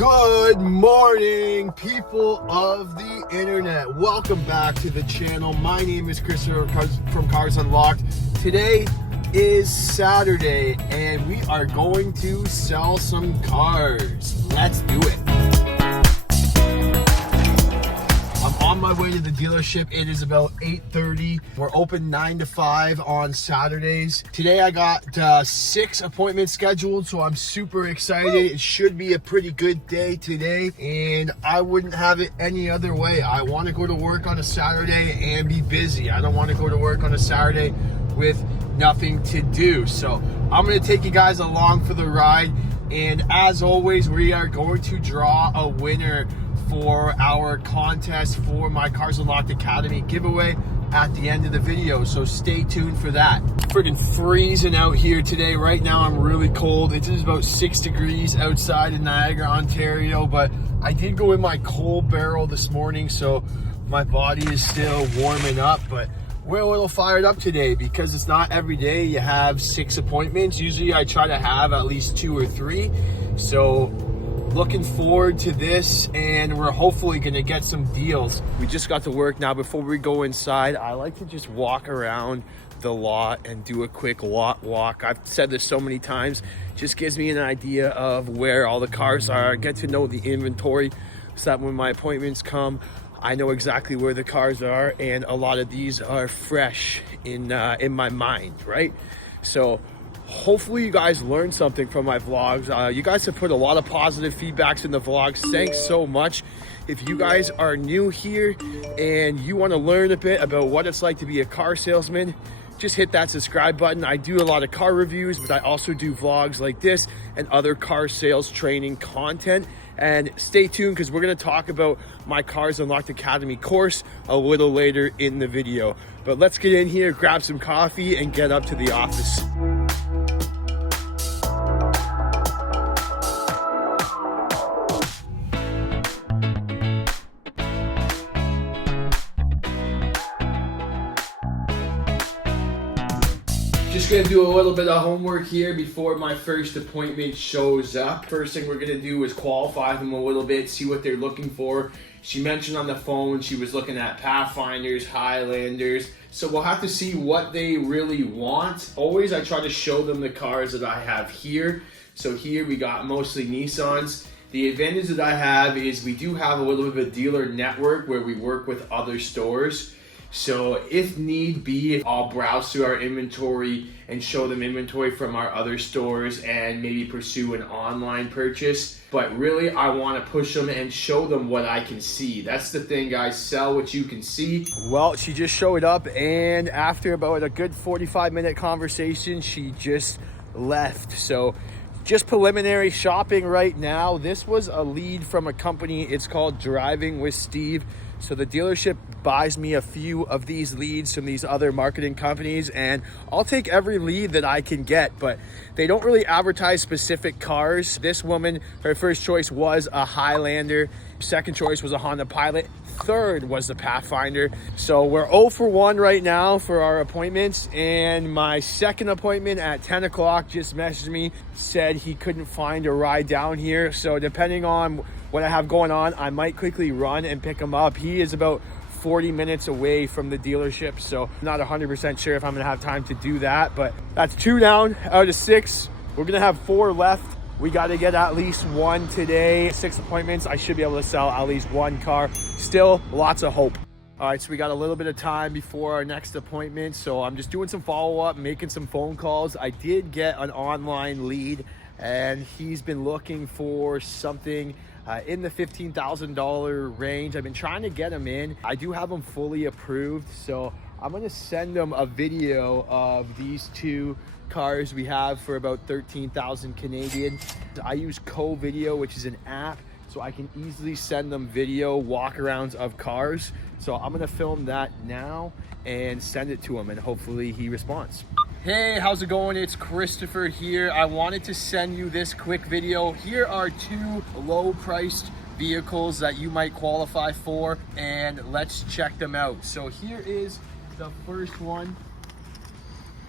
Good morning, people of the internet. Welcome back to the channel. My name is Christopher from Cars Unlocked. Today is Saturday and we are going to sell some cars. Let's do it. I'm on my way to the dealership. It is about 8:30. We're open 9 to 5 on Saturdays. Today I got 6 appointments scheduled, so I'm super excited. It should be a pretty good day today, and I wouldn't have it any other way. I want to go to work on a Saturday and be busy. I don't want to go to work on a Saturday with nothing to do. So I'm going to take you guys along for the ride, and as always, we are going to draw a winner for our contest for my Cars Unlocked Academy giveaway at the end of the video, so stay tuned for that. Freaking freezing out here today. Right now I'm really cold. It is about 6 degrees outside in Niagara, Ontario, but I did go in my cold barrel this morning, so my body is still warming up, but we're a little fired up today because it's not every day you have 6 appointments. Usually I try to have at least 2 or 3, so looking forward to this, and we're hopefully gonna get some deals. We just got to work now. Before we go inside, I like to just walk around the lot and do a quick lot walk. I've said this so many times, just gives me an idea of where all the cars are, get to know the inventory so that when my appointments come, I know exactly where the cars are, and a lot of these are fresh in my mind, right? So hopefully you guys learned something from my vlogs. You guys have put a lot of positive feedbacks in the vlogs. Thanks so much. If you guys are new here and you want to learn a bit about what it's like to be a car salesman, just hit that subscribe button. I do a lot of car reviews, but I also do vlogs like this and other car sales training content. And stay tuned because we're going to talk about my Cars Unlocked Academy course a little later in the video. But let's get in here, grab some coffee, and get up to the office. Just gonna do a little bit of homework here before my first appointment shows up. First thing we're gonna do is qualify them a little bit, see what they're looking for. She mentioned on the phone she was looking at Pathfinders, Highlanders, so we'll have to see what they really want. Always I try to show them the cars that I have here. So here we got mostly Nissans. The advantage that I have is we do have a little bit of a dealer network where we work with other stores. So if need be, I'll browse through our inventory and show them inventory from our other stores and maybe pursue an online purchase. But really, I want to push them and show them what I can see. That's the thing, guys. Sell what you can see. Well, she just showed up, and after about a good 45-minute conversation, she just left. So just preliminary shopping right now. This was a lead from a company. It's called Driving with Steve. So the dealership buys me a few of these leads from these other marketing companies, and I'll take every lead that I can get, but they don't really advertise specific cars. This woman, her first choice was a Highlander. Second choice was a Honda Pilot. Third was the Pathfinder. So we're 0 for 1 right now for our appointments, and my second appointment at 10 o'clock just messaged me, said he couldn't find a ride down here. So depending on what I have going on, I might quickly run and pick him up. He is about 40 minutes away from the dealership, so I'm not 100% sure if I'm gonna have time to do that, but that's 2 down out of 6. We're gonna have 4 left. We got to get at least 1 today. 6 appointments, I should be able to sell at least 1 car. Still lots of hope. All right, so we got a little bit of time before our next appointment, so I'm just doing some follow-up, making some phone calls. I did get an online lead, and he's been looking for something in the $15,000 range. I've been trying to get him in. I do have him fully approved, so I'm going to send him a video of these 2 cars we have for about 13,000 Canadian. I use Co-Video, which is an app, so I can easily send them video walkarounds of cars. So I'm gonna film that now and send it to him, and hopefully he responds. Hey, how's it going? It's Christopher here. I wanted to send you this quick video. Here are 2 low-priced vehicles that you might qualify for, and let's check them out. So here is the first one.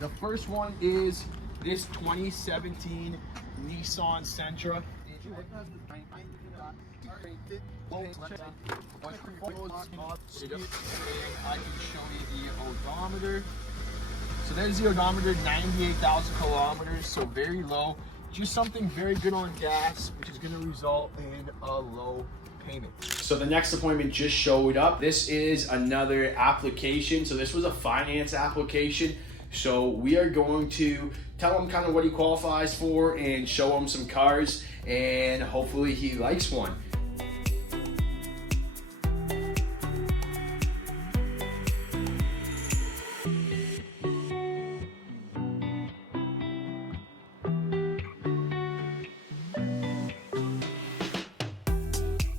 The first one is this 2017 Nissan Sentra. I can show you the odometer. So there's the odometer, 98,000 kilometers, so very low. Just something very good on gas, which is going to result in a low payment. So the next appointment just showed up. This is another application. So this was a finance application. So we are going to tell him kind of what he qualifies for and show him some cars, and hopefully he likes one.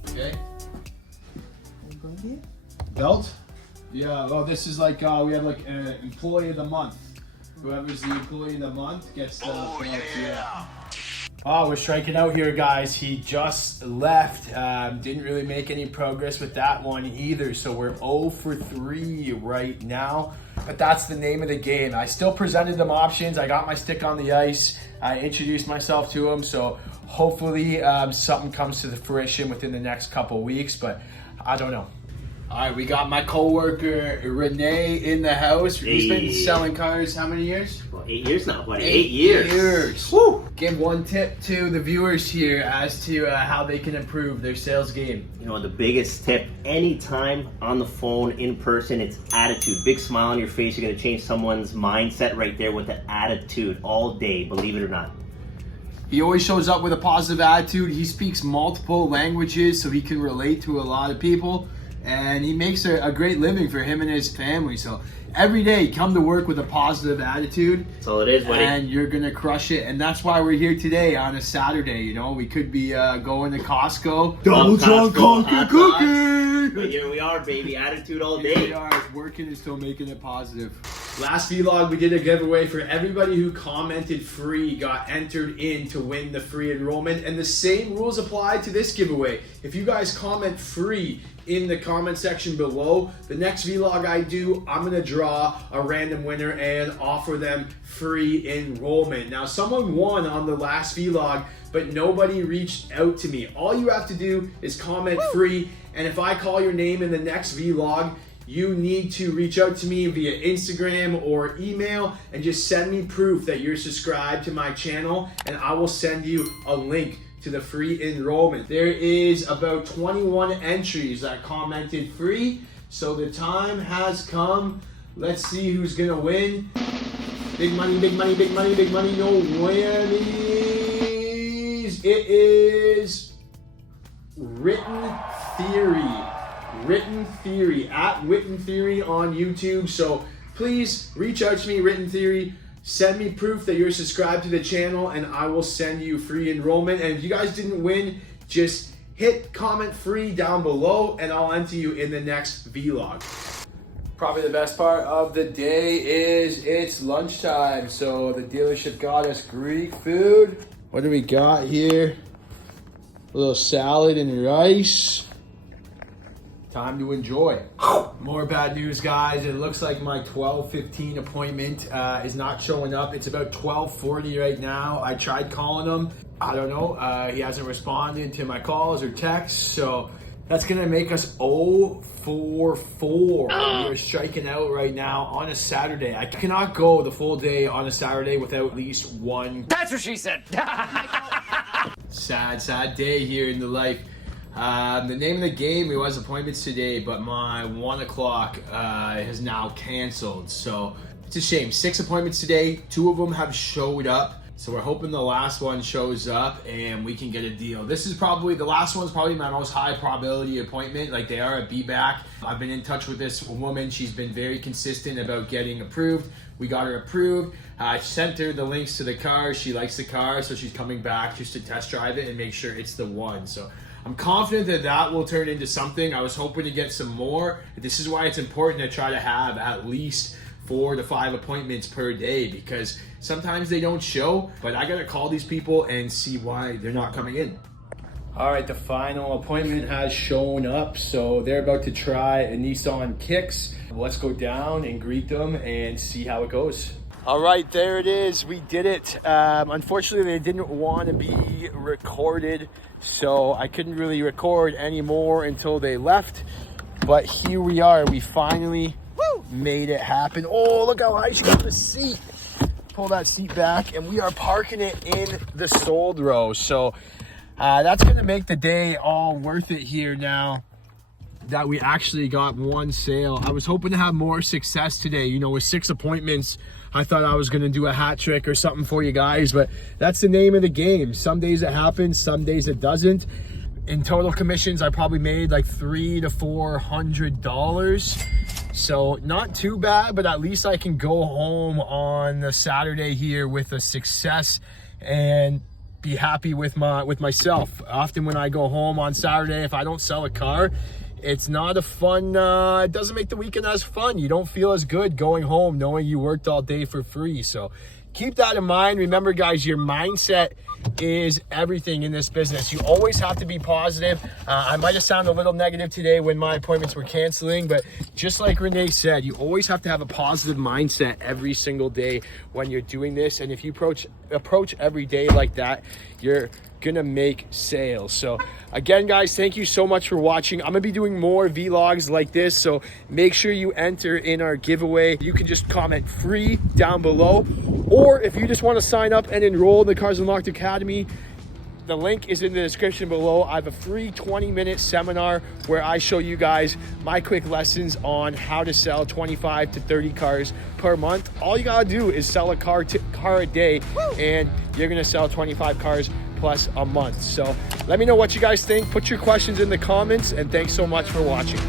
Okay. Belt? Yeah, well, this is like, we have like an employee of the month. Whoever's the employee of the month gets the belt, yeah. Oh, we're striking out here, guys. He just left. Didn't really make any progress with that one either. So we're 0 for 3 right now. But that's the name of the game. I still presented them options. I got my stick on the ice. I introduced myself to him. So hopefully something comes to the fruition within the next couple weeks. But I don't know. All right, we got my coworker Renee in the house. He's been selling cars how many years? Well, 8 years now, buddy. 8 years. Woo! Give one tip to the viewers here as to how they can improve their sales game. You know, the biggest tip, anytime on the phone, in person, it's attitude. Big smile on your face. You're going to change someone's mindset right there with the attitude all day, believe it or not. He always shows up with a positive attitude. He speaks multiple languages, so he can relate to a lot of people. And he makes a great living for him and his family. So every day, come to work with a positive attitude. That's all it is, buddy. And you're going to crush it. And that's why we're here today on a Saturday. You know, we could be going to Costco. Double John Conquer Cookie. But here we are, baby. Attitude all Here day. we are, working and still making it positive. Last vlog, we did a giveaway for everybody who commented free, got entered in to win the free enrollment. And the same rules apply to this giveaway. If you guys comment free in the comment section below, the next vlog I do, I'm gonna draw a random winner and offer them free enrollment. Now, someone won on the last vlog, but nobody reached out to me. All you have to do is comment free, and if I call your name in the next vlog, you need to reach out to me via Instagram or email and just send me proof that you're subscribed to my channel, and I will send you a link to the free enrollment. There is about 21 entries that commented free, so the time has come. Let's see who's gonna win. Big money, big money, big money, big money, no whammies. It is Written Theory. Written Theory, at Written Theory on YouTube. So please reach out to me, Written Theory. Send me proof that you're subscribed to the channel, and I will send you free enrollment. And if you guys didn't win, just hit comment free down below, and I'll enter you in the next vlog. Probably the best part of the day is it's lunchtime. So the dealership got us Greek food. What do we got here? A little salad and rice. Time to enjoy. More bad news, guys. It looks like my 12:15 appointment is not showing up. It's about 12:40 right now. I tried calling him. I don't know. He hasn't responded to my calls or texts. So that's going to make us 0 for 4. We are striking out right now on a Saturday. I cannot go the full day on a Saturday without at least one. That's what she said. Sad day here in the life. The name of the game, it was appointments today, but my 1 o'clock has now canceled. So it's a shame. 6 appointments today. 2 of them have showed up. So we're hoping the last one shows up and we can get a deal. This is probably, the last one's probably my most high probability appointment. Like, they are a be-back. I've been in touch with this woman. She's been very consistent about getting approved. We got her approved. I sent her the links to the car. She likes the car, so she's coming back just to test drive it and make sure it's the one. So I'm confident that that will turn into something. I was hoping to get some more. This is why it's important to try to have at least 4 to 5 appointments per day, because sometimes they don't show, but I gotta call these people and see why they're not coming in. All right, the final appointment has shown up, so they're about to try a Nissan Kicks. Let's go down and greet them and see how it goes. All right, there it is. We did it. Unfortunately, they didn't want to be recorded, so I couldn't really record anymore until they left. But here we are. We finally made it happen. Oh, look how high she got the seat. Pull that seat back, and we are parking it in the sold row. So that's going to make the day all worth it here now that we actually got one sale. I was hoping to have more success today. You know, with 6 appointments, I thought I was going to do a hat trick or something for you guys, but that's the name of the game. Some days it happens, some days it doesn't. In total commissions, I probably made like $300 to $400. So not too bad, but at least I can go home on the Saturday here with a success and be happy with myself. Often when I go home on Saturday, if I don't sell a car, it's not a fun, it doesn't make the weekend as fun. You don't feel as good going home knowing you worked all day for free. So keep that in mind. Remember, guys, your mindset is everything in this business. You always have to be positive. I might have sounded a little negative today when my appointments were canceling, but just like Renee said, you always have to have a positive mindset every single day when you're doing this. And if you approach every day like that, you're gonna make sales. So again, guys, thank you so much for watching. I'm gonna be doing more vlogs like this, so make sure you enter in our giveaway. You can just comment free down below, or if you just want to sign up and enroll in the Cars Unlocked Academy, the link is in the description below. I have a free 20-minute seminar where I show you guys my quick lessons on how to sell 25 to 30 cars per month. All you gotta do is sell a car a day, and you're gonna sell 25 cars plus a month. So let me know what you guys think. Put your questions in the comments, and thanks so much for watching.